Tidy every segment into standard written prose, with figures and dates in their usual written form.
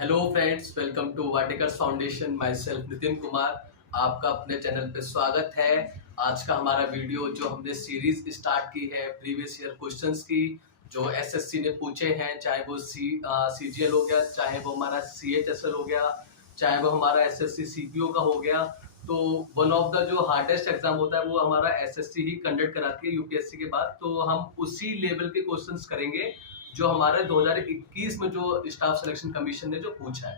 Hello friends, welcome to वाटिकर्स foundation. Myself Nitin Kumar, आपका अपने चैनल पे स्वागत है। आज का हमारा वीडियो जो हमने सीरीज स्टार्ट की है प्रीवियस ईयर क्वेश्चंस की, जो एसएससी ने पूछे हैं, चाहे वो सीजीएल हो गया, चाहे वो हमारा सीएचएसएल हो गया, चाहे वो हमारा एसएससी सीपीओ का हो गया। तो वन ऑफ द जो हार्डेस्ट एग्जाम होता है वो हमारा एसएससी ही कंडक्ट कराती है यूपीएससी के बाद। तो हम उसी लेवल के क्वेश्चंस करेंगे जो हमारे 2021 में जो स्टाफ सिलेक्शन कमीशन ने जो पूछा है,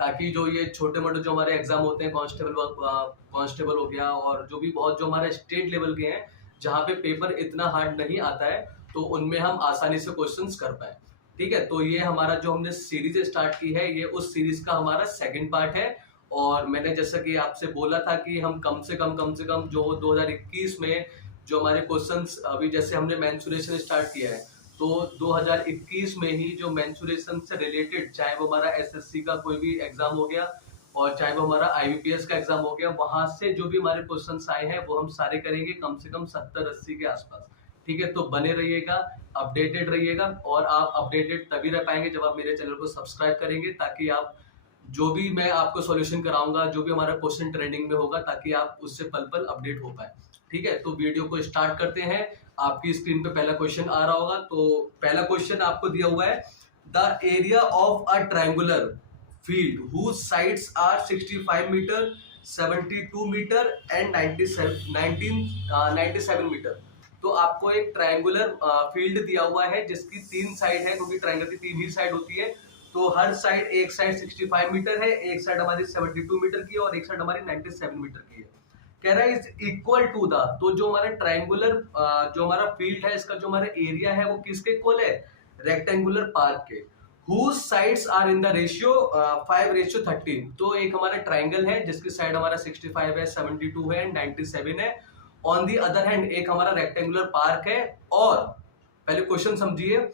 ताकि जो ये छोटे मोटे जो हमारे एग्जाम होते हैं, कांस्टेबल हो गया और जो भी बहुत जो हमारे स्टेट लेवल के हैं जहाँ पे पेपर इतना हार्ड नहीं आता है, तो उनमें हम आसानी से क्वेश्चंस कर पाए। ठीक है, तो ये हमारा जो हमने सीरीज स्टार्ट की है, ये उस सीरीज का हमारा सेकंड पार्ट है। और मैंने जैसा कि आपसे बोला था कि हम कम से कम जो 2021 में जो हमारे क्वेश्चंस, अभी जैसे हमने मेंसुरेशन स्टार्ट किया है, तो 2021 में ही जो मेंसुरेशन से रिलेटेड, चाहे वो हमारा एसएससी का कोई भी एग्जाम हो गया और चाहे वो हमारा आईबीपीएस का एग्जाम हो गया, वहां से जो भी हमारे क्वेश्चंस आए हैं वो हम सारे करेंगे कम से कम 70-80 के आसपास। ठीक है, तो बने रहिएगा, अपडेटेड रहिएगा। और आप अपडेटेड तभी रह पाएंगे जब आप मेरे चैनल को सब्सक्राइब करेंगे, ताकि आप जो भी मैं आपको सॉल्यूशन कराऊंगा, जो भी हमारा क्वेश्चन ट्रेंडिंग में होगा, ताकि आप उससे पल पल अपडेट हो पाए। ठीक है, तो वीडियो को स्टार्ट करते हैं। आपकी स्क्रीन पे पहला क्वेश्चन आ रहा होगा। तो पहला क्वेश्चन आपको दिया हुआ है, the area of a triangular field whose sides are 65 metre, 72 metre and 97 metre. तो आपको एक ट्रायंगुलर फील्ड दिया हुआ है जिसकी तीन साइड है, क्योंकि ट्रायंगल की तीन ही साइड होती है। तो हर साइड, एक साइड 65 मीटर है, एक साइड हमारी 72 मीटर की है और एक साइड हमारी 97 मीटर की है। कह रहा है इज इक्वल टू द, तो जो हमारा ट्रायंगुलर जो हमारा फील्ड है, इसका जो हमारा एरिया है वो किसके इक्वल है? रेक्टेंगुलर पार्क के। Whose sides are in the ratio 5:13। तो एक हमारा ट्रायंगल है जिसकी साइड हमारा 65 है, 72 है, 97 है। ऑन दी अदर हैंड एक हमारा रेक्टेंगुलर पार्क है। और पहले क्वेश्चन समझिए,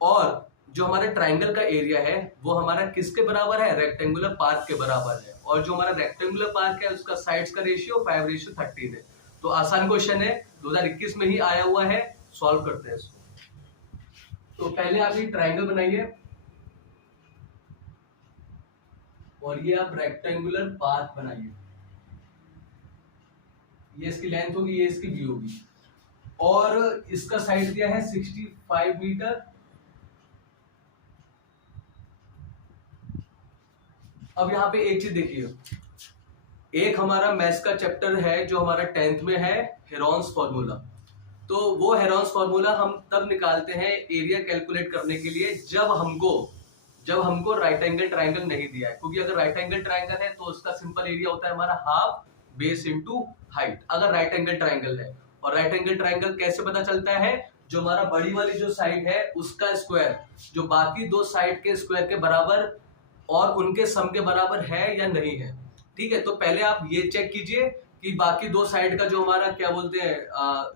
और जो हमारे ट्रायंगल का एरिया है वो हमारा किसके बराबर है? रेक्टेंगुलर पार्क के बराबर है। और जो हमारा रेक्टेंगुलर पार्क है उसका साइड्स का रेशियो 5:13 है। तो आसान क्वेश्चन है, 2021 में ही आया हुआ है। सॉल्व करते हैं इसको। तो पहले आप ये ट्रायंगल बनाइए और ये आप रेक्टेंगुलर पार्क बनाइए। ये इसकी लेंथ होगी, ये इसकी बी होगी, और इसका साइड दिया है 65 मीटर। अब यहाँ पे एक चीज देखिए, एक हमारा मैथ्स का चैप्टर है जो हमारा 10th में है, हेरॉन्स फॉर्मूला। तो वो हेरॉन्स फॉर्मूला हम तब निकालते हैं एरिया कैलकुलेट करने के लिए जब हमको राइट एंगल ट्रायंगल नहीं दिया है। क्योंकि अगर राइट एंगल ट्रायंगल है तो उसका सिंपल एरिया होता है हमारा हाफ बेस इनटू हाइट, अगर राइट एंगल ट्रायंगल है। और राइट एंगल ट्रायंगल कैसे पता चलता है? जो हमारा बड़ी वाली जो साइड है उसका स्क्वायर जो बाकी दो साइड के स्क्वायर के बराबर और उनके सम के बराबर है या नहीं है। ठीक है, तो पहले आप ये चेक कीजिए कि बाकी दो साइड का जो हमारा क्या बोलते हैं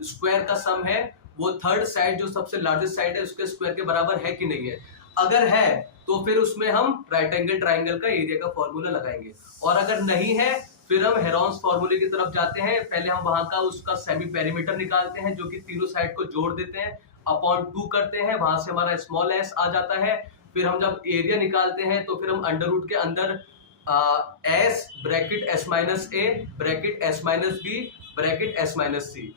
स्क्वायर का सम है, वो थर्ड साइड जो सबसे लार्जेस्ट साइड है उसके स्क्वायर के बराबर है कि नहीं है। अगर है तो फिर उसमें हम राइट एंगल ट्रायंगल का एरिया का फॉर्मूला लगाएंगे, और अगर नहीं है फिर हम हेरॉन्स फॉर्मूले की तरफ जाते हैं। पहले हम वहां का उसका सेमी पेरीमीटर निकालते हैं, जो कि तीनों साइड को जोड़ देते हैं, अपॉन 2 करते हैं, वहां से हमारा स्मॉल एस आ जाता है। फिर हम जब एरिया निकालते हैं तो फिर हम अंडर रूट के अंदर S bracket S minus A bracket S minus B bracket S minus C.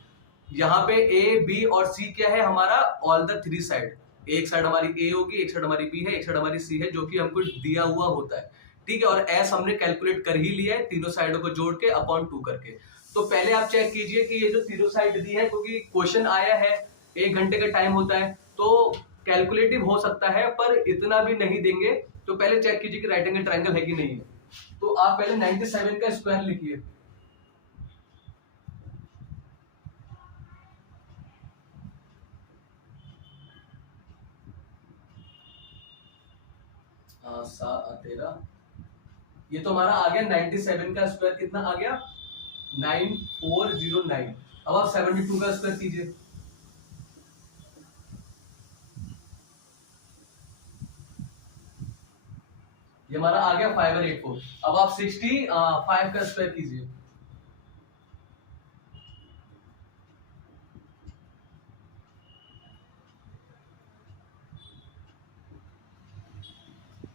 यहाँ पे ए बी और सी क्या है? हमारा ऑल द थ्री साइड। एक साइड हमारी ए होगी, एक साइड हमारी बी है, एक साइड हमारी सी है, जो कि हमको दिया हुआ होता है। ठीक है, और एस हमने कैलकुलेट कर ही लिया है तीनों साइडों को जोड़ के अपॉन 2 करके। तो पहले आप चेक कीजिए कि ये जो तीनों साइड दी है, क्योंकि क्वेश्चन आया है, 1 घंटे का टाइम होता है, तो कैलकुलेटिव हो सकता है पर इतना भी नहीं देंगे। तो पहले चेक कीजिए कि राइट एंगल ट्रायंगल है कि नहीं है। तो आप पहले 97 का स्क्वायर लिखिए। तेरह, ये तो हमारा आ गया 97 का स्क्वायर। कितना आ गया? 9409। अब आप 72 का स्क्वायर कीजिए। ये हमारा आ गया 584। अब आप 65 का स्क्वायर कीजिए।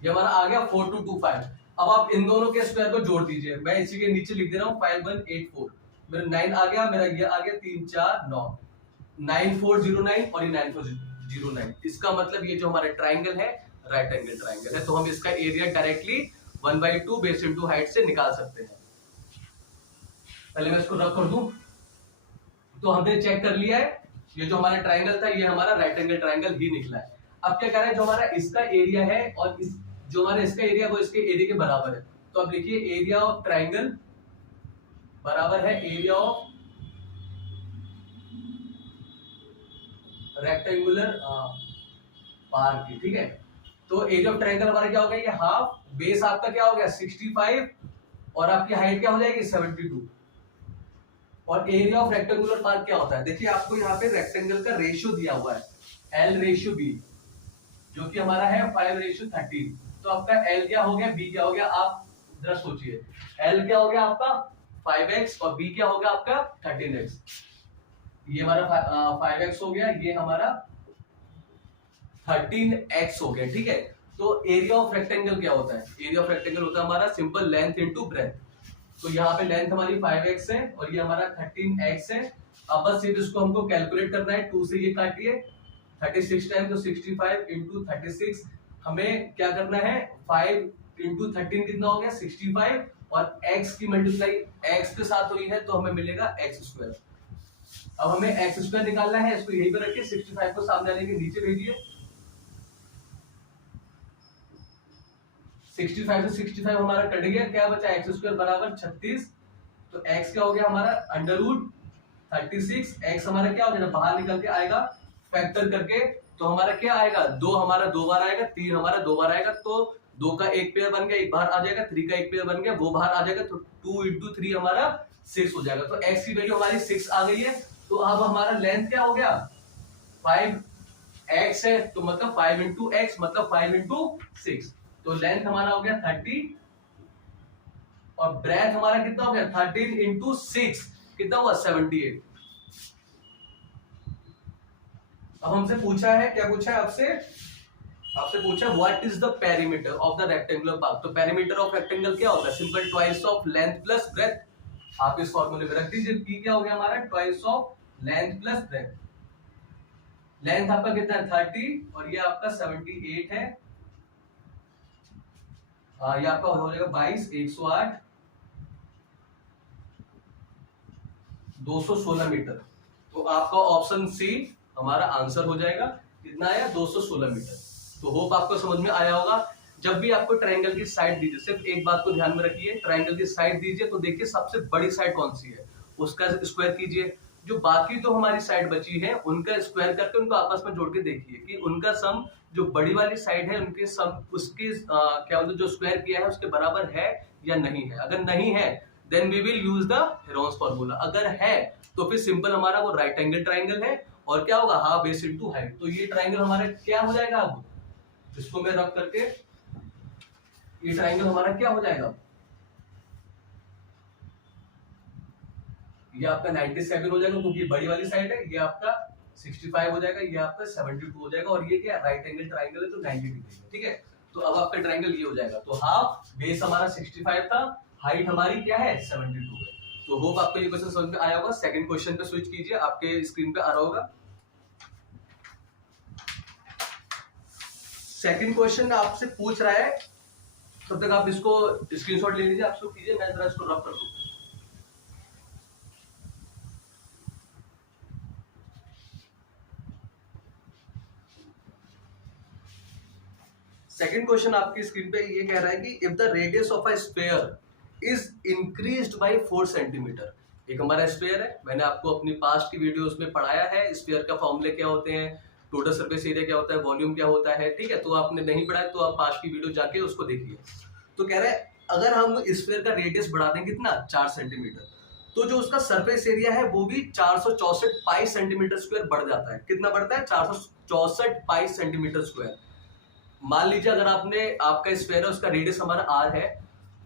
ये हमारा आ गया 4225। अब आप इन दोनों के स्क्वायर को जोड़ दीजिए, मैं इसी के नीचे लिख दे रहा हूँ 5184। मेरा 9 आ गया, मेरा ये आ गया 3 4 9, 9409 और ये 9409। इसका मतलब ये जो हमारा ट्राइंगल है राइट एंगल ट्राइंगल है, तो हम इसका area directly 1/2 base into height से निकाल सकते हैं। पहले मैं इसको रब कर दूं, तो हमने चेक कर लिया है ये जो हमारा ट्राइंगल था ये हमारा राइट एंगल ट्राइंगल ही निकला है। अब क्या कर रहे हैं, जो हमारा इसका एरिया है और जो हमारा इसका एरिया वो इसके एरिया के बराबर है, तो अब लिखिए एरिया ऑफ ट्राइंगल बराबर है एरिया ऑफ रेक्टेंगुलर पार की। ठीक है, तो एरिया ऑफ ट्राइंगल हमारा क्या हो गया, ये हाफ, बेस आपका क्या हो गया 65 और आपकी हाइट क्या हो जाएगी 72। और एरिया ऑफ रेक्टेंगुलर पार्क क्या होता है, देखिए आपको यहाँ पे रेक्टेंगल का रेशियो दिया हुआ है L/B, जो कि हमारा है 5/13। तो आपका L क्या हो गया, B क्या हो गया, आप जरा सोचिए, L क्या हो गया आपका 5x और B क्या हो गया आपका 13x। ये हमारा 5x हो गया, ये हमारा 13x हो गया। ठीक है, तो एरिया ऑफ रेक्टेंगल क्या होता है, एरिया ऑफ रेक्टेंगल होता है हमारा सिंपल लेंथ इनटू ब्रेथ। तो यहाँ पे लेंथ हमारी 5x है और ये हमारा 13x है। अब बस सिर्फ इसको हमको कैलकुलेट करना है, 2 से ये काटिए 36 टाइम, तो 65 इंटू 36। हमें क्या करना है, 5 इंटू 13 कितना हो गया 65 और x की मल्टीप्लाई x के साथ हुई है तो हमें मिलेगा x²। अब हमें x² निकालना है, इसको यहीं पे रखिए, 65 को सामने आने के नीचे भेजिए। 65 से 65 हमारा कट गया, क्या बचा x² बराबर 36। तो x क्या हो गया हमारा √36। x हमारा क्या हो गया, बाहर निकल के आएगा फैक्टर करके, तो हमारा क्या आएगा, 2 हमारा 2 बार आएगा, 3 हमारा 2 बार आएगा, तो 2 का एक पेयर बन गया, एक बाहर आ जाएगा, 3 का एक पेयर बन गया, वो बाहर आ जाएगा, तो 2 इंटू 3 हमारा 6 हो जाएगा। तो x की वैल्यू हमारी 6 आ गई है। तो अब हमारा लेंथ क्या हो गया 5x है, तो मतलब 5 इंटू एक्स मतलब 5 इंटू 6, तो लेंथ हमारा हो गया 30 और ब्रेथ हमारा कितना हो गया 13 इंटू 6 कितना हुआ 78। अब हमसे पूछा है, क्या पूछा है आपसे, आपसे पूछा what is the perimeter of the rectangular park. तो पेरीमीटर ऑफ रेक्टेंगल क्या होता है, simple twice of length plus breadth. आप इस फॉर्मूले में रख दीजिए, p क्या हो गया हमारा twice of length plus breadth. Length आपका कितना है 30 और ये आपका 78 है। ये आपका हो जाएगा 22, 108, 216 मीटर। तो आपका ऑप्शन सी हमारा आंसर हो जाएगा, कितना आया 216 मीटर। तो होप आपको समझ में आया होगा। जब भी आपको ट्रायंगल की साइड दीजिए, सिर्फ एक बात को ध्यान में रखिए, ट्रायंगल की साइड दीजिए तो देखिए सबसे बड़ी साइड कौन सी है उसका स्क्वायर कीजिए, जो बाकी तो हमारी साइड बची है उनका स्क्वायर करके उनको आपस में जोड़ के देखिए कि उनका सम जो बड़ी वाली साइड है उनके सम उसके क्या बोलते जो स्क्वायर किया है उसके बराबर है या नहीं है। अगर नहीं है then we will use the Heron's formula, अगर है तो फिर सिंपल हमारा वो राइट एंगल ट्राइंगल है और क्या होगा हाफ बेस इनटू हाइट। तो ये ट्राइंगल हमारा क्या हो जाएगा, अब इसको मैं रब करके ये ट्राइंगल हमारा क्या हो जाएगा, ये आपका 97 हो जाएगा क्योंकि बड़ी वाली साइड है, ये आपका 65 हो जाएगा, ये आपका 72 हो जाएगा और ये क्या राइट एंगल ट्राइंगल है तो 90 डिग्री है। ठीक है, तो अब आपका ट्राइंगल ये हो जाएगा। तो हाफ बेस हमारा 65 था, हाइट हमारी क्या है 72 है। तो होप आपको ये क्वेश्चन समझ में आया होगा। सेकंड क्वेश्चन पे स्विच कीजिए, आपके स्क्रीन पे आ रहा होगा। सेकंड क्वेश्चन आपसे पूछ रहा है, तब तक आप इसको स्क्रीनशॉट ले लीजिए, आप इसको कीजिए, मैं जरा इसको रब कर दूं। सेकंड क्वेश्चन आपकी स्क्रीन पे ये कह रहा है कि if the radius of a sphere is increased by 4 centimetre. एक हमारा स्फीयर है, मैंने आपको अपनी पास्ट की वीडियोस में पढ़ाया है स्फीयर का फॉर्मूले क्या होते हैं, टोटल सरफेस एरिया क्या होता है, वॉल्यूम क्या होता है। ठीक है, तो आपने नहीं पढ़ा है तो आप पास्ट की वीडियो जाके उसको देखिए। तो कह रहा है अगर हम स्फीयर का रेडियस बढ़ा दें कितना 4 सेंटीमीटर, तो जो उसका सरफेस एरिया है वो भी 464 पाई सेंटीमीटर स्क्वायर बढ़ जाता है। कितना बढ़ता है 464 पाई सेंटीमीटर स्क्वायर। मान लीजिए अगर आपने आपका स्फीयर है उसका रेडियस हमारा r है,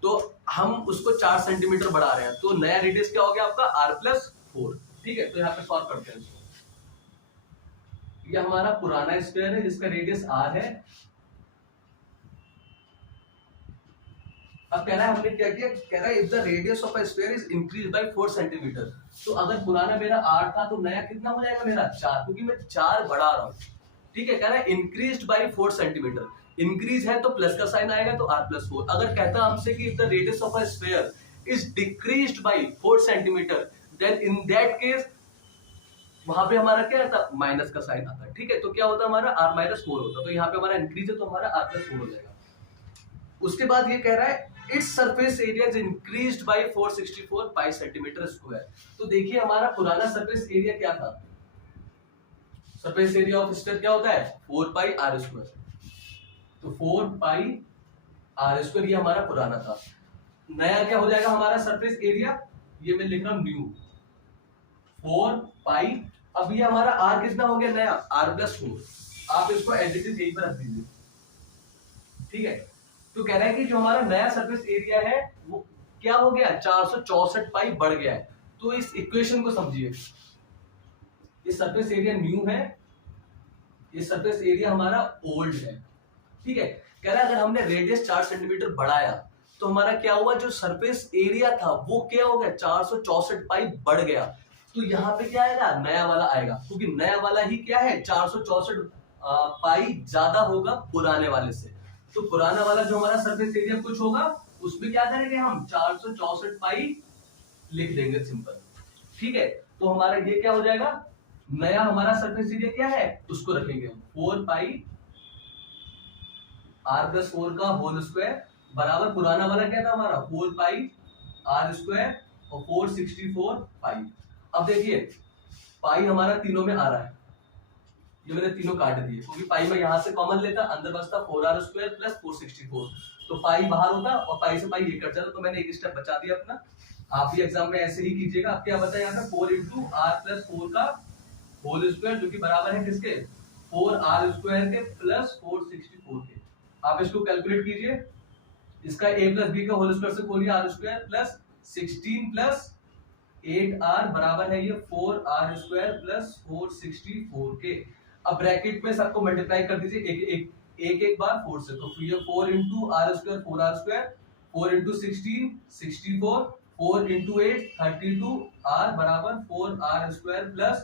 तो हम उसको 4 सेंटीमीटर बढ़ा रहे हैं, तो नया रेडियस क्या हो गया आपका r+4। ठीक है, तो यहाँ पे सॉल्व करते हैं इसको। ये हमारा पुराना स्फीयर है जिसका रेडियस r है, अब कह रहा है हमने क्या किया, कह रहा है if the radius of a sphere is increase by 4 centimetre. तो अगर पुराना मेरा 8 था तो नया कितना हो जाएगा मेरा 4, क्योंकि मैं 4 बढ़ा रहा हूँ। ठीक है, कह रहा है इंक्रीज्ड बाय 4 सेंटीमीटर, इंक्रीज है तो प्लस का साइन आएगा तो r+4। अगर कहता हमसे कि if the radius of a sphere is decreased by 4 centimetre, then in that case वहां पे हमारा क्या आता, माइनस का साइन आता है। ठीक है, तो क्या होता हमारा r-4 होता, तो यहाँ पे हमारा इंक्रीज है तो हमारा r+4 हो जाएगा। उसके बाद ये कह रहा है its surface area is increased by 464 pi centimetre square. तो देखिए हमारा पुराना सरफेस एरिया क्या था, सरफेस एरिया ऑफ स्फीयर क्या होता है 4 पाई आर स्क्वायर। तो 4 पाई आर स्क्वायर ये हमारा पुराना था। नया क्या हो जाएगा हमारा सरफेस एरिया, ये मैं लिख रहा हूं न्यू 4 पाई। अब ये हमारा आर कितना हो गया नया, r+4। आप इसको एज इट इज यहीं पर रख दीजिए। ठीक है, तो कह रहा है कि जो हमारा नया सरफेस एरिया है वो क्या हो गया 464 पाई बढ़ गया है। तो इस इक्वेशन को समझिए, ये सरफेस एरिया न्यू है, ये सरफेस एरिया हमारा ओल्ड है। ठीक है, कह रहा है अगर हमने रेडियस 4 सेंटीमीटर बढ़ाया तो हमारा क्या हुआ, जो सरफेस एरिया था वो क्या हो गया 464 पाई बढ़ गया। तो यहाँ पे क्या आएगा, नया वाला आएगा, क्योंकि नया वाला ही क्या है 464 पाई ज्यादा होगा पुराने वाले से। तो पुराना वाला जो हमारा सरफेस एरिया कुछ होगा उसमें क्या करेंगे हम 464 पाई लिख देंगे सिंपल। ठीक है, तो हमारा ये क्या हो जाएगा, नया हमारा सरफेस एरिया क्या है उसको रखेंगे 4 पाई r+4 का होल स्क्वायर बराबर पुराना वाला क्या था हमारा 4 पाई आर स्क्वायर और 464 पाई। अब देखिए पाई हमारा तीनों में आ रहा है, ये मैंने तीनों काट दिए क्योंकि पाई में यहां से कॉमन लेता, अंदर बचता 4r² प्लस 464। तो पाई बाहर होता और पाई से पाई ये कट जाता, तो मैंने एक स्टेप बचा दिया अपना। आप भी एग्जाम में ऐसे ही कीजिएगा। अब क्या बचा यहाँ पे 4 × r+4 का होल स्क्वायर जो कि बराबर है किसके 4r² के प्लस 464 के। आप इसको कैलकुलेट कीजिए, इसका a + b का होल स्क्वायर से खोलिए r² प्लस 16 प्लस 8r बराबर है ये 4r² प्लस 464 के। अब ब्रैकेट में सबको मल्टीप्लाई कर दीजिए एक बार 4 से, तो ये 4 × r² 4r², 4 × 16 64, 4 × 8 32, r बराबर 4r² प्लस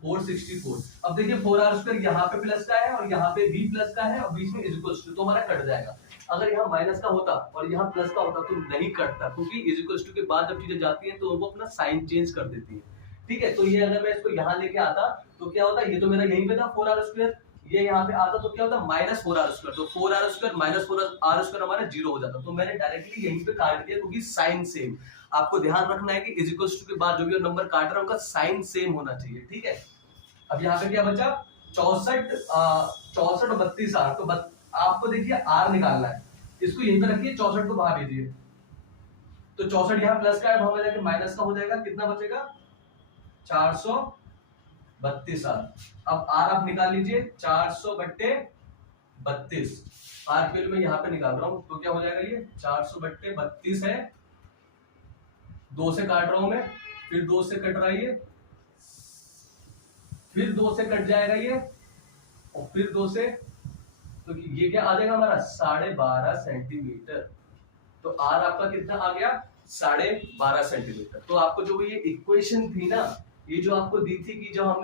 464। अब देखिए 4r² यहाँ पे प्लस का है और यहाँ पे भी प्लस का है और बीच में इज इक्वल टू, तो हमारा कट जाएगा। अगर यहाँ माइनस का होता और यहाँ प्लस का होता तो नहीं कटता, क्योंकि इज इक्वल टू के बाद जब चीजें जाती हैं तो वो अपना साइन चेंज कर देती है। ठीक है, तो ये अगर मैं इसको यहाँ लेके आता तो क्या होता, ये तो मेरा यहीं पे था 4r², ये यहाँ पे आता तो क्या होता -4r², तो 4r² - 4r² हमारा 0 हो जाता। तो मैंने डायरेक्टली यहीं पे काट दिया क्योंकि साइन सेम। आपको ध्यान रखना है कि इज इक्वल टू के बाद जो भी नंबर काट रहा है उनका साइन सेम होना चाहिए। ठीक है, अब यहाँ पे क्या बचा 64 और 32 आर। तो आपको देखिए आर निकालना है, इसको यहीं पे रखिए, 64 को बाहर भेजिए। तो 64 यहाँ प्लस का है, वहां पे जाके माइनस का हो जाएगा, कितना बचेगा 432 आर। अब आर आप निकाल लीजिए 400/32, आर के मैं यहाँ पे निकाल रहा हूं तो क्या हो जाएगा ये 400/32 है, 2 से काट रहा हूं मैं, फिर 2 से कट रहा है ये, फिर 2 से कट जाएगा ये और फिर 2 से, तो ये क्या आ जाएगा हमारा 12.5 सेंटीमीटर। तो आर आपका कितना आ गया 12.5 सेंटीमीटर। तो आपको जो ये इक्वेशन थी ना, ये जो आपको दी थी कि जब हम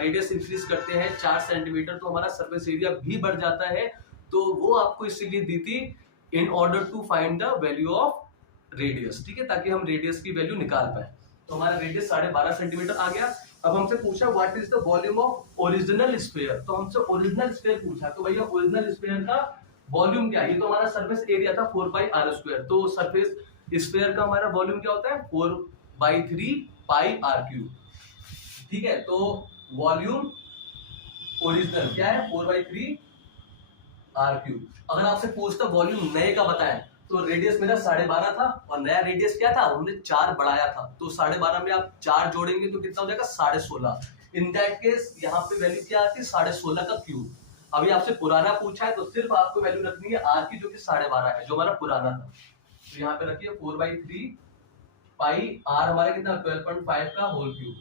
रेडियस इंक्रीज करते हैं 4 सेंटीमीटर तो हमारा सरफेस एरिया भी बढ़ जाता है, तो वो आपको इसीलिए दी थी in order to find the value of radius. ठीक है, ताकि हम रेडियस की वैल्यू निकाल पाए। तो हमारा रेडियस 12.5 सेंटीमीटर आ गया। अब हमसे पूछा what is the volume of original sphere, तो हमसे ओरिजिनल स्फीयर पूछा, तो भैया ओरिजिनल स्फीयर का वॉल्यूम क्या है, ये तो हमारा सरफेस एरिया था 4πr², तो सरफेस स्फीयर का हमारा वॉल्यूम क्या होता है 4/3πr³। ठीक है, तो वॉल्यूम ओरिजिनल क्या है 4/3r³। अगर आपसे पूछता वॉल्यूम नए का बताएं तो रेडियस मेरा 12.5 था और नया रेडियस क्या था, हमने 4 बढ़ाया था, तो 12.5 में आप 4 जोड़ेंगे तो कितना हो जाएगा 16.5। इन दैट केस यहाँ पे वैल्यू क्या आती है 16.5 का क्यूब। अभी आपसे पुराना पूछा है तो सिर्फ आपको वैल्यू रखनी है आर की, जो कि 12.5 है, जो हमारा पुराना था। तो यहाँ पे रखिए 4/3 आर हमारा कितना 12.5 का होल क्यूब।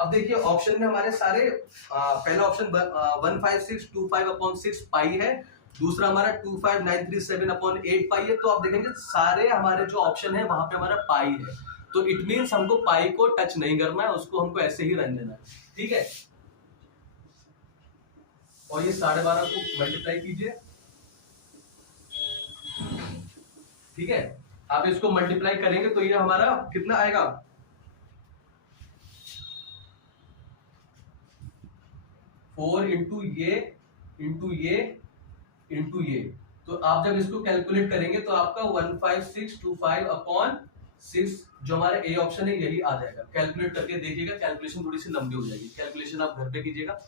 अब देखिए ऑप्शन में हमारे सारे पहला ऑप्शन 15625/6 पाई है, दूसरा हमारा 25937 अपॉन 8 पाई है। तो आप देखेंगे सारे हमारे जो ऑप्शन है वहां पे हमारा पाई है, तो इट मीन्स हमको पाई को टच नहीं करना है, उसको हमको ऐसे ही रहने देना है, ठीक है। और ये 12.5 को मल्टीप्लाई कीजिए, ठीक है। आप इसको मल्टीप्लाई करेंगे तो ये हमारा कितना आएगा, 4 इंटू ये इंटू ये इंटू ये। तो आप जब इसको कैलकुलेट करेंगे तो आपका 15625 अपॉन 6 जो हमारा ए ऑप्शन है यही आ जाएगा। कैलकुलेट करके देखिएगा, कैलकुलेशन थोड़ी सी लंबी हो जाएगी, कैलकुलेशन आप घर पे कीजिएगा।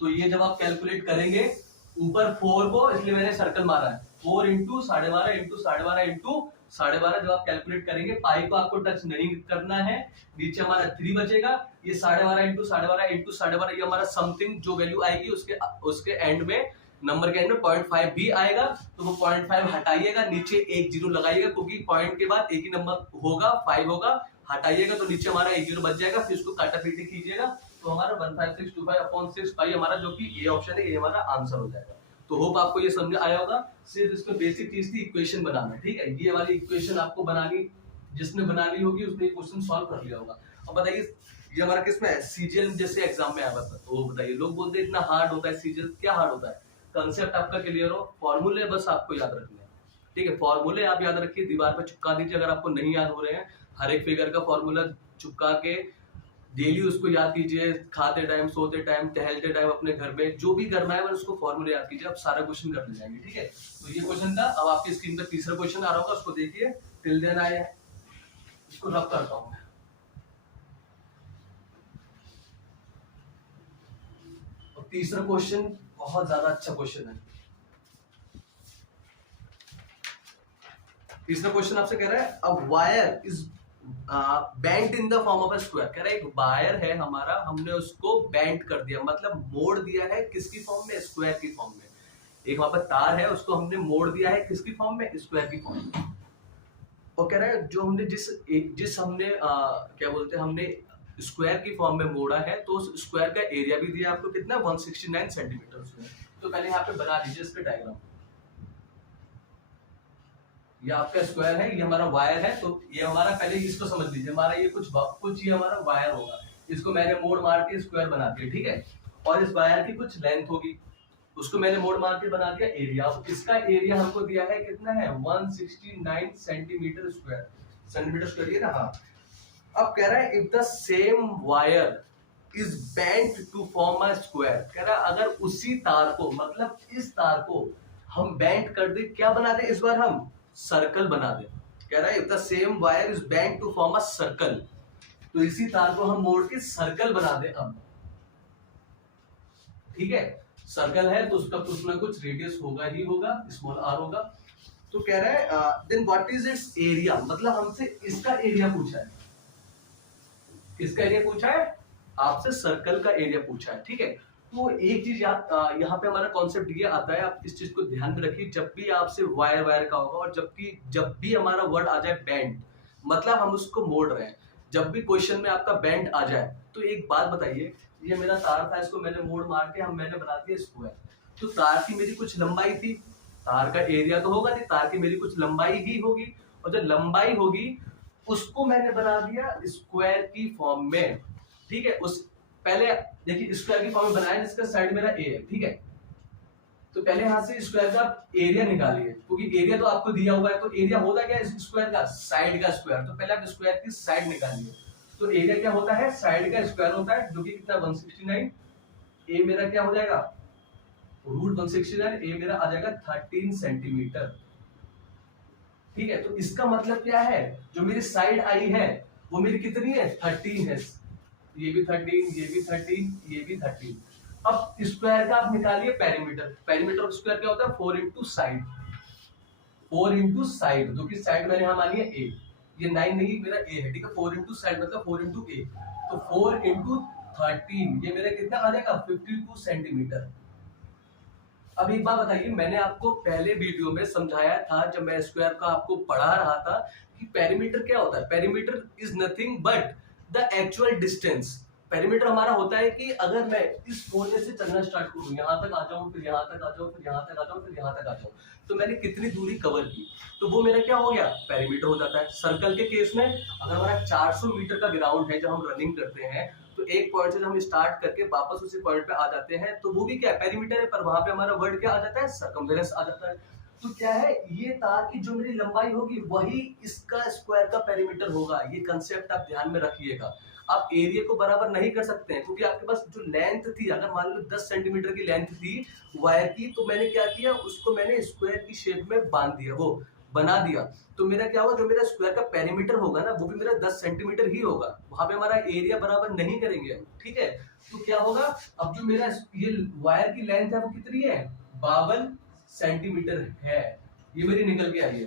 तो ये जब आप कैलकुलेट करेंगे ऊपर 4 को, इसलिए मैंने सर्कल मारा है, 4 इंटू 12.5 इंटू 12.5 इंटू 12.5। जब आप कैलकुलेट करेंगे पाई को आपको टच नहीं करना है, नीचे हमारा 3 बचेगा। ये 12.5 इंटू 12.5 इंटू 12.5 ये हमारा समथिंग जो वैल्यू आएगी उसके एंड में, नंबर के एंड में 0.5 भी आएगा, तो वो 0.5 हटाइएगा, नीचे एक जीरो लगाइएगा, क्योंकि पॉइंट के बाद एक ही नंबर होगा, 5 होगा, हटाइएगा तो नीचे हमारा एक जीरो बच जाएगा। फिर उसको काटा पीटी कीजिएगा तो हमारा 15625 अपॉन 6 पाई हमारा जो कि ये ऑप्शन है ये हमारा आंसर हो जाएगा। तो होप आपको ये समझ आया होगा। सिर्फ इसमें बेसिक चीज थी इक्वेशन बनाना, ठीक है। ये वाली इक्वेशन आपको बनानी, जिसने बना ली होगी उसने क्वेश्चन सॉल्व कर लिया होगा। अब बताइए ये हमारा किसमें है, सीजीएल जैसे एग्जाम में आया था, तो बताइए लोग बोलते हैं इतना हार्ड होता है सीजीएल, क्या हार्ड होता है, कंसेप्ट आपका क्लियर हो, फॉर्मूले बस आपको याद रखने हैं, ठीक है। फॉर्मूले आप याद रखिए, दीवार पर चिपका दीजिए अगर आपको नहीं याद हो रहे हैं। हर एक फिगर का फॉर्मूला चिपका के डेली उसको याद कीजिए, खाते टाइम, सोते टाइम, टहलते टाइम, अपने घर में जो भी करना है उसको फॉर्मूले याद कीजिए, आप सारा क्वेश्चन कर ले जाएंगे, ठीक है। तो ये क्वेश्चन था। अब आपकी स्क्रीन पर तीसरा क्वेश्चन आ रहा होगा, उसको देखिए, टिल देन आया है, इसको रब करता हूं मैं। और तीसरा क्वेश्चन बहुत ज्यादा अच्छा क्वेश्चन है। तीसरा क्वेश्चन आपसे कह रहा है a wire is bent in the form of a square. कह रहा है एक वायर है हमारा, हमने उसको बेंट कर दिया, मतलब मोड़ दिया है, किसकी फॉर्म में, स्क्वायर की फॉर्म में। एक वहां पर तार है, उसको हमने मोड़ दिया है किसकी फॉर्म में, स्क्वायर की फॉर्म में। और कह रहा है जो हमने जिस हमने क्या बोलते हैं, हमने स्क्वायर की फॉर्म में मोड़ा है, तो उस स्क्वायर का एरिया भी दिया आपको कितना, 169 सेंटीमीटर स्क्वायर। तो पहले यहाँ पे बना लीजिए इसका डायग्राम। ये आपका स्क्वायर है, ये हमारा वायर है, तो ये हमारा, पहले इसको समझ लीजिए, हमारा ये कुछ ये हमारा वायर होगा, इसको मैंने मोड़ मार के स्क्वायर बना दिया, ठीक है। और इस वायर की कुछ लेंथ होगी, उसको मैंने मोड़ मार के बना दिया एरिया। इसका एरिया हमको दिया है कितना है, 169 सेंटीमीटर स्क्वायर, सेंटीमीटर स्क्वायर ये ना, हाँ। अब कह रहा है if the same wire is bent to form a square. कह रहा है अगर उसी तार को, मतलब इस तार को हम बेंट कर दे, क्या बना दे इस बार हम, सर्कल बना दे। कह रहा है if the same wire is bent to form a circle, तो इसी तार को हम मोड़ के सर्कल बना दे अब, ठीक है। सर्कल है तो उसका कुछ ना कुछ रेडियस होगा ही होगा, स्मॉल आर होगा। तो कह रहा है then what is its area, मतलब हमसे इसका एरिया पूछा है, किसका एरिया पूछा है, आपसे सर्कल का एरिया पूछा है, ठीक है। तो एक चीज याद, यहाँ पे हमारा कॉन्सेप्ट ये आता है, आप इस चीज को ध्यान में रखिए, जब भी आपसे वायर वायर का होगा, और जब भी हमारा वर्ड आ जाए बेंड, मतलब हम उसको मोड़ रहे हैं, जब भी क्वेश्चन में आपका बेंड आ जाए, तो एक बात बताइए, ये मेरा तार था, इसको मैंने मोड़ मार के मैंने बना दिया स्क्वायर, तो तार की मेरी कुछ लंबाई थी, तार का एरिया तो होगा नहीं, तार की मेरी कुछ लंबाई ही होगी, और जो लंबाई होगी उसको मैंने बना दिया स्क्वायर की फॉर्म में, ठीक है। उस पहले देखिए स्क्वायर की फॉर्म में बनाया, जिसका साइड मेरा ए है, ठीक है। तो पहले यहां से स्क्वायर का एरिया निकालिए, क्योंकि एरिया तो आपको दिया हुआ है, तो एरिया होता क्या है स्क्वायर का, साइड का स्क्वायर। तो पहले आप स्क्वायर की साइड निकालिए, तो एरिया क्या होता है, साइड का स्क्वायर होता है, जो कि कितना 169, ए मेरा क्या हो जाएगा, रूट 169, ए मेरा आ जाएगा 13 सेंटीमीटर, ठीक है। तो इसका मतलब क्या है, जो मेरी साइड आई है वो मेरी कितनी है, 13 है, ये भी 13, ये भी 13, ये भी 13। अब स्क्वायर का आप निकालिए पेरीमीटर, पेरीमीटर ऑफ स्क्वायर क्या होता है, 4 इंटू साइड, 4 इंटू साइड, जो कि साइड मैंने यहां मानी है ए, ये 9 नहीं मेरा ए है, ठीक है। 4 इंटू साइड मतलब 4 इंटू ए, तो 4 इंटू 13, ये मेरा कितना आ जाएगा, 52 सेंटीमीटर। अब एक बात बताइए, मैंने आपको पहले वीडियो में समझाया था, जब मैं स्क्वायर का आपको पढ़ा रहा था, कि पेरीमीटर क्या होता है, perimeter is nothing but the actual distance, perimeter हमारा होता है कि अगर मैं इस कोने से चलना स्टार्ट करूं, यहाँ तक आ जाऊं, फिर यहाँ तक आ जाऊं, फिर यहाँ तक आ जाऊं, फिर यहाँ तक आ जाऊं, तो मैंने कितनी दूरी कवर की, तो वो मेरा क्या हो गया, पेरीमीटर हो जाता है। सर्कल के केस में अगर हमारा 400 मीटर का ग्राउंड है जब हम रनिंग करते हैं, तो एक पॉइंट से हम स्टार्ट करके वापस उसी पॉइंट पे आ जाते हैं, तो वो भी क्या है, पेरीमीटर है, पर वहां पे हमारा वर्ड क्या आ जाता है, सर्कमफेरेंस आ जाता है। तो क्या है, ये तार की जो मेरी लंबाई होगी वही इसका स्क्वायर का पेरीमीटर होगा। ये कंसेप्ट आप ध्यान में रखिएगा। आप एरिया को बराबर नहीं कर सकते हैं, क्योंकि आपके पास जो लेंथ थी, अगर मान लो 10 सेंटीमीटर की लेंथ थी वायर की, तो मैंने क्या किया, उसको मैंने स्क्वायर की शेप में बांध दिया, वो बना दिया, तो मेरा क्या होगा, जो मेरा स्क्वायर का पेरीमीटर होगा ना, वो भी मेरा 10 सेंटीमीटर ही होगा, वहां पे हमारा एरिया बराबर नहीं करेंगे, ठीक है। तो क्या होगा, अब जो मेरा ये वायर की लेंथ है वो कितनी है, 52 सेंटीमीटर है, ये मेरी निकल के आई है,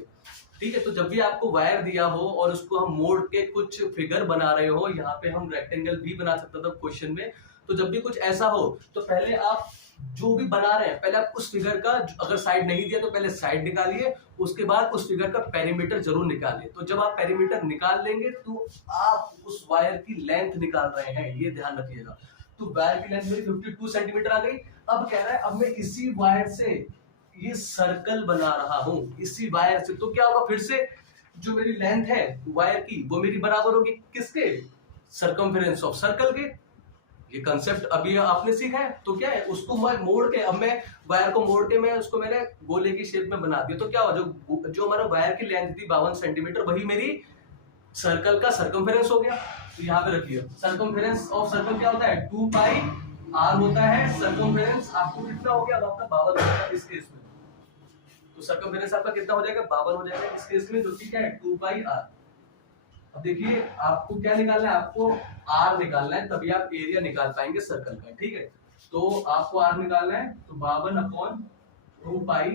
ठीक है। तो जब भी आपको वायर दिया हो और उसको हम मोड़ के कुछ फिगर बना रहे हो, यहाँ पे हम रेक्टेंगल भी बना सकते थे क्वेश्चन में, तो जब भी कुछ ऐसा हो तो पहले आप जो भी बना रहे हैं, पहले आप उस फिगर का, अगर साइड नहीं दिया तो पहले साइड निकालिए, उसके बाद उस फिगर का पेरीमीटर जरूर निकालिए। तो जब आप पेरीमीटर निकाल लेंगे तो आप उस वायर की लेंथ निकाल रहे हैं, ये ध्यान रखिएगा। तो वायर की लेंथ मेरी 52 सेंटीमीटर आ गई। अब कह रहा है, अब मैं इसी वायर से ये सर्कल बना रहा हूं, इसी वायर से, तो क्या होगा, फिर से जो मेरी लेंथ है वायर की वो मेरी बराबर होगी किसके, सर्कमफेरेंस ऑफ सर्कल के। ये कंसेप्ट अभी आपने सीखा है, तो क्या है, उसको मैं मोड़ के, अब मैं वायर को मोड़ के मैं उसको मैंने गोले की शेप में बना दिया, तो क्या हुआ, जो हमारा वायर की लेंथ थी 52 सेंटीमीटर, वही मेरी सर्कल का सर्कमफेरेंस हो गया। तो यहाँ पे रखिए, सर्कमफेरेंस ऑफ सर्कल क्या होता है, 2 पाई आर होता है, सर्कमफेरेंस आपको कितना हो गया, अब आपका 52 हो गया इस केस में। तो सर्कमफेरेंस आपका कितना हो जाएगा, 52 हो जाएगा इस केस में, जो कि क्या है, 2 पाई आर। अब देखिए, आपको क्या निकालना है, आपको आर निकालना है, तभी आप एरिया निकाल पाएंगे सर्कल का, ठीक है। तो आपको आर निकालना है, तो 52/2 पाई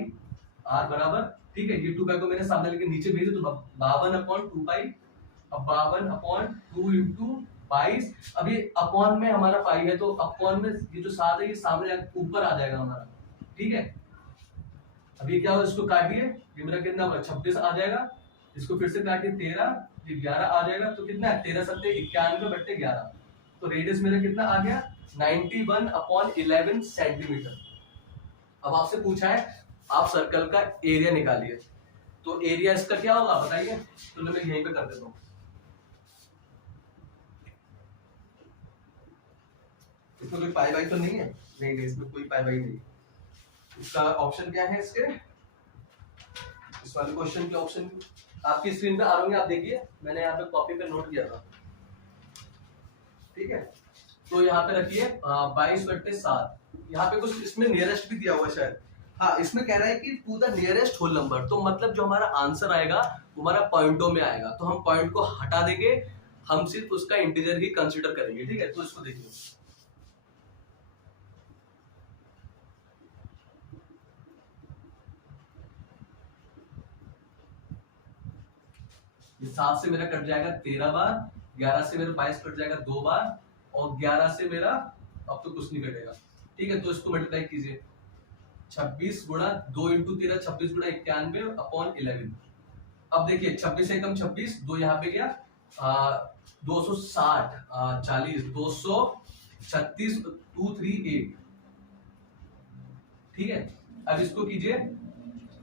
आर बराबर, ठीक है, ये 2 पाई को मैंने सामने लेके नीचे भेजे, तो 52/2 पाई, अब 52/2 इंटू 22, अभी अपॉन में हमारा पाई है, तो अपॉन में ये जो 7 है ये सामने ऊपर आ जाएगा हमारा, ठीक है। अभी क्या हो, इसको काटिए, ये मेरा कितना होगा, 26 आ जाएगा, इसको फिर से काटिए 13, ये 11 आ जाएगा, तो कितना है, 13 सत्ते 91/11, तो रेडियस मेरा कितना आ गया, 91/11 सेंटीमीटर। अब आपसे पूछा है, आप सर्कल का एरिया निकालिए, तो एरिया इसका क्या होगा बताइए, तो मैं यहीं पे कर देता हूँ। इसमें कोई पाई बाई तो नहीं है, नहीं, इसमें कोई पाई बाई नहीं। इसका ऑप्शन क्या है, इसके इस वाले क्वेश्चन के ऑप्शन आपकी स्क्रीन पे आ रहे होंगे, आप देखिए, मैंने यहाँ पे कॉपी पे नोट किया था, ठीक है। तो यहाँ पे रखिए 22/7, यहाँ पे कुछ इसमें नियरेस्ट भी दिया हुआ है शायद, हाँ, इसमें कह रहा है कि to the nearest whole number, तो मतलब जो हमारा आंसर आएगा वो हमारा पॉइंटों में आएगा, तो हम पॉइंट को हटा देंगे, हम सिर्फ उसका इंटीजर ही कंसीडर करेंगे, ठीक है। तो इसको देखिए, ये 7 से मेरा कट जाएगा 13 बार, 11 से मेरा 22 कट जाएगा 2 बार, और 11 से मेरा अब तो कुछ नहीं कटेगा, ठीक है। तो इसको मल्टीप्लाई कीजिए, 26 गुणा 2 इंटू 13, 26 गुणा 91/11। अब देखिए, 26 से कम 26, 2 यहाँ पे गया, 260, 40, 236, 238, ठीक है। अब इसको कीजिए,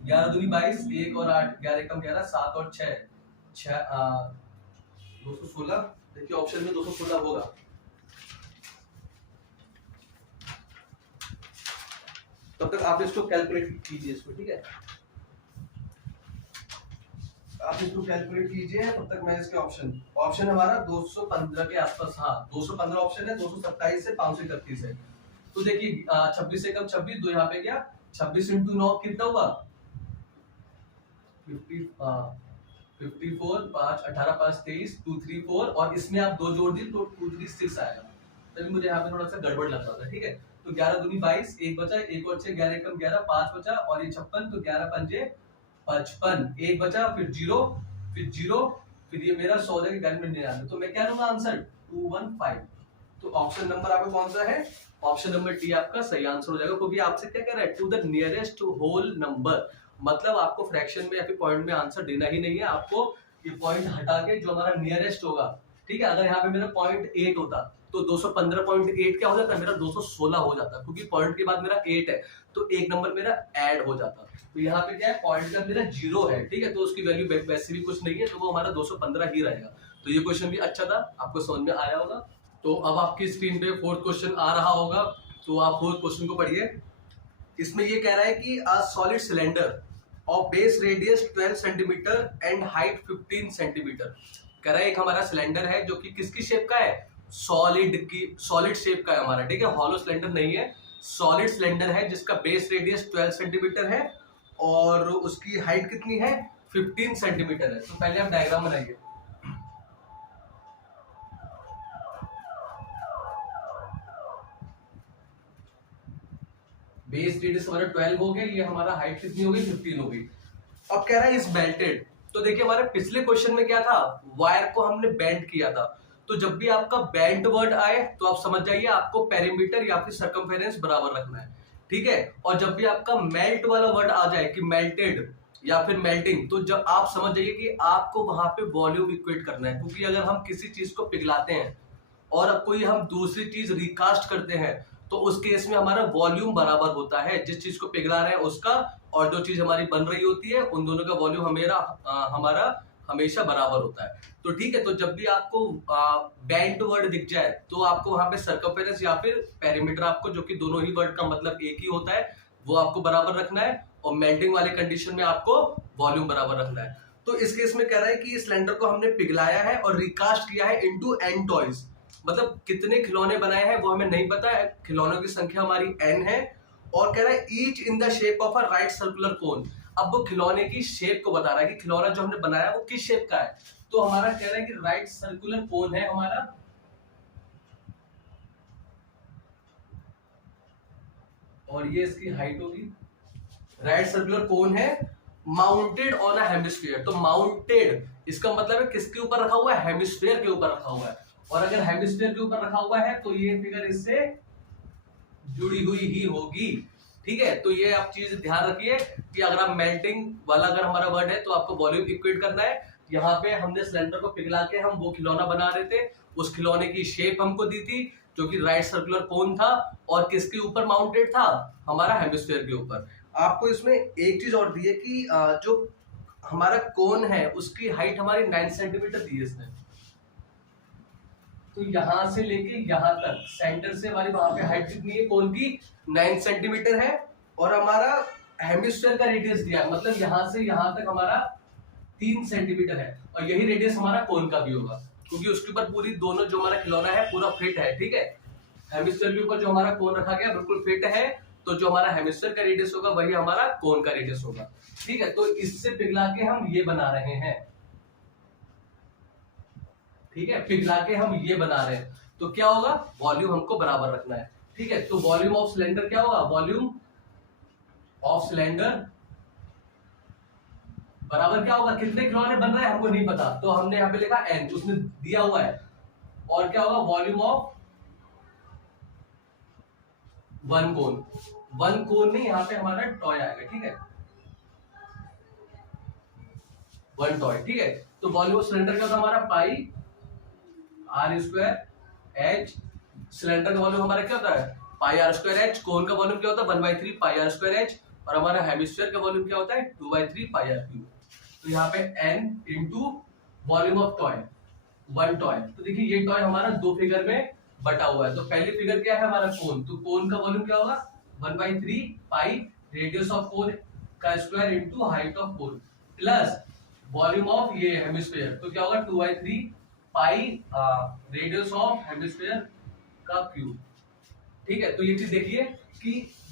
11 दूनी 22, 1 और 8, 11 कम 11, 7 और 6, 216, देखिए ऑप्शन में 216 होगा। तब तक आप इसको कैलकुलेट कीजिए, इसको, ठीक है, आप इसको कैलकुलेट कीजिए, तब तक मैं इसके ऑप्शन हमारा 215 के आसपास, हाँ 215 ऑप्शन है, 227 से 531 है। तो देखिए 26 से कम 26, 2 यहाँ पे गया, 26 इंटू 9 कितना हुआ, 54, 5, 18, 5, 23, 234, और इसमें आप 2 जोड़ दिए तो 236 आएगा, तभी मुझे यहाँ पे थोड़ा सा गड़बड़ लग रहा था, ठीक है। तो 11 दूनी 22, 1 बचा, 1 और 6, 11 कम 11, 5 बचा, और ये 56, तो 11 पंजे 55, 1 बचा, फिर 0, फिर ये मेरा 100 के घर में नहीं आना, तो मैं क्या लूंगा आंसर 215। तो ऑप्शन नंबर आपका कौन सा है, ऑप्शन नंबर डी आपका सही आंसर हो जाएगा, क्योंकि आपसे क्या कह रहा है, to the nearest whole number, मतलब आपको फ्रैक्शन में या फिर पॉइंट में आंसर देना ही नहीं है, आपको ये पॉइंट हटा के जो हमारा नियरेस्ट होगा, ठीक है। अगर यहाँ पे मेरा 0.8 होता तो 215.8 क्या हो जाता है मेरा 216 हो जाता, क्योंकि पॉइंट के बाद मेरा 8 है तो एक नंबर मेरा ऐड हो जाता। तो यहाँ पे क्या है, पॉइंट का मेरा 0 है, ठीक है, तो उसकी वैल्यू वैसे भी कुछ नहीं है, तो वो हमारा 215 ही रहेगा। तो ये क्वेश्चन भी अच्छा था, आपको समझ में आया होगा। तो अब आपकी स्क्रीन पे फोर्थ क्वेश्चन आ रहा होगा, तो आप फोर्थ क्वेश्चन को पढ़िए। इसमें ये कह रहा है कि a solid cylinder of base radius 12 centimetre and height 15 centimetre. कह रहा है एक हमारा सिलेंडर है जो कि किसकी शेप का है, सॉलिड शेप का है हमारा, ठीक है, हॉलो सिलेंडर नहीं है, सॉलिड सिलेंडर है जिसका बेस रेडियस 12 सेंटीमीटर है और उसकी हाइट कितनी है 15 सेंटीमीटर है। तो पहले आप डायग्राम बनाइए। बेस रेडियस हमारा 12 हो गया, ये हमारा हाइट कितनी होगी 15 होगी। अब कह रहा है इज बेल्टेड, तो देखिए हमारे पिछले क्वेश्चन में क्या था, वायर को हमने बेंड किया था। तो जब भी आपका बेंट वर्ड आए तो आप समझ जाइए आपको पेरीमीटर या फिर सर्कमफेरेंस बराबर रखना है, ठीक है। और जब भी आपका मेल्ट वाला वर्ड आ जाए कि मेल्टेड या फिर मेल्टिंग, तो जब आप समझ जाइए कि आपको वहां पे वॉल्यूम इक्वेट करना है, क्योंकि अगर हम किसी चीज को पिघलाते हैं और अब कोई हम दूसरी चीज रिकास्ट करते हैं तो उस केस में हमारा वॉल्यूम बराबर होता है, जिस चीज को पिघला रहे हैं उसका और जो चीज हमारी बन रही होती है उन दोनों का वॉल्यूम हमारा हमेशा बराबर होता है। तो ठीक है, तो जब भी आपको बेंट वर्ड दिख जाए तो आपको वहां पे सर्कमफेरेंस या फिर पेरीमीटर, आपको जो कि दोनों ही वर्ड का मतलब एक ही होता है, वो आपको बराबर रखना है और मेल्टिंग वाले कंडीशन में आपको वॉल्यूम बराबर रखना है। तो इस केस में कह रहा है कि इस सिलेंडर को हमने पिघलाया है और रिकास्ट किया है इनटू एन टॉयज, मतलब कितने खिलौने बनाए हैं वो हमें नहीं पता है, खिलौनों की संख्या हमारी n है। और कह रहा है each in the shape of a right circular cone. अब वो खिलौने की शेप को बता रहा है कि खिलौना जो हमने बनाया वो किस शेप का है। तो हमारा कह रहा है कि राइट सर्कुलर कोन है हमारा, और ये इसकी हाइट होगी, राइट सर्कुलर कोन है, माउंटेड ऑन अ हेमिस्फीयर। तो माउंटेड इसका मतलब है किसके ऊपर रखा हुआ है, हेमिस्फीयर के ऊपर रखा हुआ है। और अगर हेमिस्फीयर के ऊपर रखा हुआ है तो ये फिगर इससे जुड़ी हुई ही होगी, ठीक है। तो ये आप चीज ध्यान रखिए कि अगर आप मेल्टिंग वाला अगर हमारा वर्ड है तो आपको वॉल्यूम इक्वेट करना है। यहाँ पे हमने सिलेंडर को पिघला के हम वो खिलौना बना रहे थे, उस खिलौने की शेप हमको दी थी जो कि राइट सर्कुलर कोन था और किसके ऊपर माउंटेड था, हमारा हेमिस्फीयर के ऊपर। आपको इसमें एक चीज और दी है कि जो हमारा कोन है उसकी हाइट हमारी 9 सेंटीमीटर दी है इसने। तो यहां से लेके यहां तक सेंटर से हमारी वहां पे हाइट कितनी है कोन की 9 सेंटीमीटर है, और हमारा हेमिस्फीयर का रेडियस दिया है, मतलब यहां से यहां तक हमारा 3 सेंटीमीटर है, और यही रेडियस हमारा कोन का भी होगा क्योंकि उसके ऊपर पूरी दोनों जो हमारा खिलौना है पूरा फिट है, ठीक है। हेमिस्फीयर के ऊपर जो हमारा कोन रखा गया बिल्कुल फिट है, तो जो हमारा हेमिस्फीयर का रेडियस होगा वही हमारा कोन का रेडियस होगा, ठीक है। तो इससे पिघला के हम ये बना रहे हैं, ठीक है, पिघला के हम ये बना रहे हैं। तो क्या होगा, वॉल्यूम हमको बराबर रखना है, ठीक है। तो वॉल्यूम ऑफ सिलेंडर क्या होगा, वॉल्यूम ऑफ सिलेंडर बराबर क्या होगा, कितने खिलौने बन रहे हैं हमको नहीं पता, तो हमने यहाँ पे लिखा n, उसने दिया हुआ है। और क्या होगा, वॉल्यूम ऑफ वन कोन नहीं, यहाँ पे हमारा टॉय आएगा, ठीक है, वन टॉय, ठीक है। तो वॉल्यूम ऑफ सिलेंडर क्या होता है हमारा पाई आर स्क्वायर एच, सिलेंडर का वॉल्यूम हमारा क्या होता है पाई आर स्क्वायर एच, कोन का वॉल्यूम क्या होता है 1/3 पाई आर स्क्वायर एच, और हमारा हेमिस्फीयर का वॉल्यूम क्या होता है 2/3 पाई आर क्यूब। तो यहाँ पे n into volume of toy, one toy. तो देखिए ये टॉय हमारा दो फिगर में बटा हुआ है। तो पहली फिगर क्या है हमारा कोन, तो कोन का वॉल्यूम क्या होगा 1/3 पाई रेडियस ऑफ कोन का square into height of cone plus volume of ये हेमिस्फीयर, तो क्या होगा 2/3 पाई रेडियस ऑफ हेमिस्फीयर का क्यूब, ठीक है। तो ये चीज देखिए कि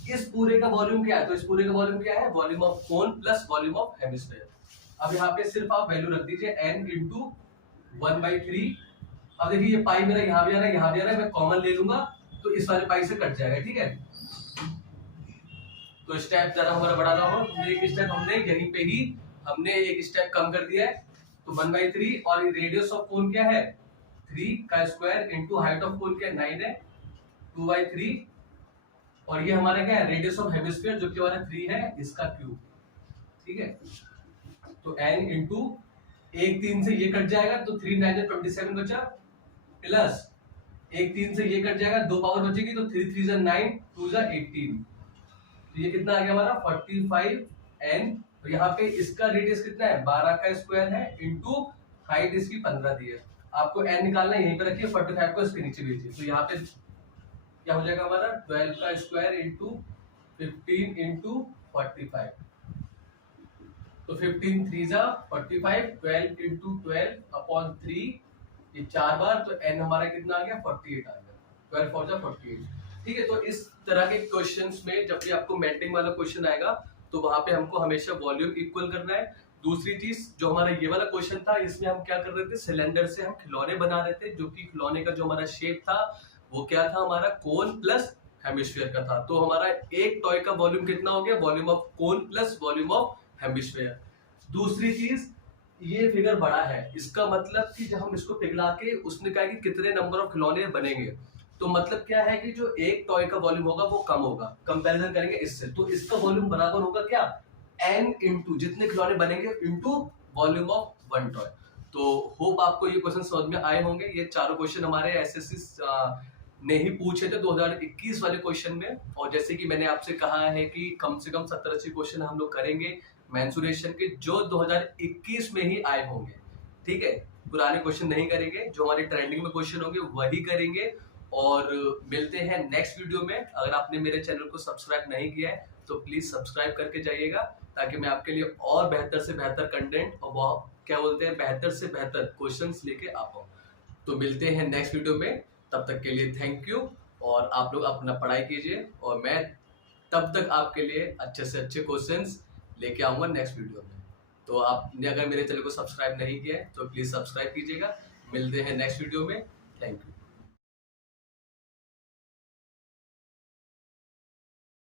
इस पूरे का वॉल्यूम क्या है, तो इस पूरे का वॉल्यूम क्या है volume of cone plus volume of hemisphere. अब यहाँ पे सिर्फ आप वैल्यू रख दीजिए n इंटू 1/3। अब देखिए ये पाई मेरा यहाँ भी आ रहा है यहाँ भी आ रहा है, मैं कॉमन ले लूंगा तो इस वाले पाई से कट जाएगा, ठीक है। तो स्टेप जरा हमारा बड़ा ना हो, एक स्टेप हमने यहीं पे ही हमने एक स्टेप कम कर दिया है। तो 1/3 और रेडियस ऑफ कोन क्या है 3 का square into height of cone क्या 9 है 2/3, और ये हमारा क्या है रेडियस ऑफ हेमिस्फीयर जो कि हमारा 3 है इसका क्यूब, ठीक है। तो n इंटू 1 3 से ये कट जाएगा तो 3 9 27 बचा प्लस एक 3 से ये कट जाएगा, 2 पावर बचेगी तो 3 3 9, 2 18। तो ये कितना आ गया हमारा 45n। तो यहाँ पे इसका रेडियस कितना है 12 का स्क्वायर है इंटू हाइट इसकी 15 दी है। आपको n निकालना है, यहीं पे रखिए, 45 को इसके नीचे भेजिए। तो यहाँ पे क्या हो जाएगा हमारा 12 का स्क्वायर इंटू 15 इंटू 45। तो 15 3 जा 45, 12 इंटू 12 अपॉन 3, ये 4 बार, तो n हमारा कितना आ गया 48 आ गया। 12 4 जा 48। ठीक है, तो इस तरह के क्वेश्चंस में जब भी आपको मेल्टिंग वाला क्वेश्चन आएगा तो वहां पे हमको हमेशा वॉल्यूम इक्वल करना है। दूसरी चीज, जो हमारा ये वाला क्वेश्चन था, इसमें हम क्या कर रहे थे, सिलेंडर से हम खिलौने बना रहे थे, जो कि खिलौने का जो हमारा शेप था वो क्या था, हमारा कोन प्लस हेमिस्फीयर का था। तो हमारा एक टॉय का वॉल्यूम कितना हो गया, volume of cone plus volume of hemisphere. दूसरी चीज, ये फिगर बड़ा है, इसका मतलब कि जब हम इसको पिघला के उसने कहा कि कितने नंबर ऑफ खिलौने बनेंगे, तो मतलब क्या है कि जो एक टॉय का वॉल्यूम होगा वो कम होगा, कंपैरिजन करेंगे इससे। तो इसका वॉल्यूम बराबर होगा क्या, n इंटू जितने खिलौने बनेंगे into volume of one toy. तो होप आपको ये क्वेश्चन समझ में आए होंगे। ये चारों क्वेश्चन हमारे एसएससी ने ही पूछे थे 2021 वाले क्वेश्चन में। और जैसे कि मैंने आपसे कहा है कि कम से कम 70-80 क्वेश्चन हम लोग करेंगे मेंसुरेशन के, जो 2021 में ही आए होंगे। ठीक है, पुराने क्वेश्चन नहीं करेंगे, जो हमारे ट्रेंडिंग में क्वेश्चन होंगे वही करेंगे। और मिलते हैं नेक्स्ट वीडियो में। अगर आपने मेरे चैनल को सब्सक्राइब नहीं किया है तो प्लीज सब्सक्राइब करके जाइएगा, ताकि मैं आपके लिए और बेहतर से बेहतर कंटेंट और वो क्या बोलते हैं बेहतर से बेहतर क्वेश्चंस लेके आ पाऊँ। तो मिलते हैं नेक्स्ट वीडियो में, तब तक के लिए थैंक यू। और आप लोग अपना पढ़ाई कीजिए, और मैं तब तक आपके लिए अच्छे से अच्छे क्वेश्चंस लेके आऊंगा नेक्स्ट वीडियो में। तो आपने अगर मेरे चैनल को सब्सक्राइब नहीं किया है तो प्लीज सब्सक्राइब कीजिएगा। मिलते हैं नेक्स्ट वीडियो में, थैंक यू।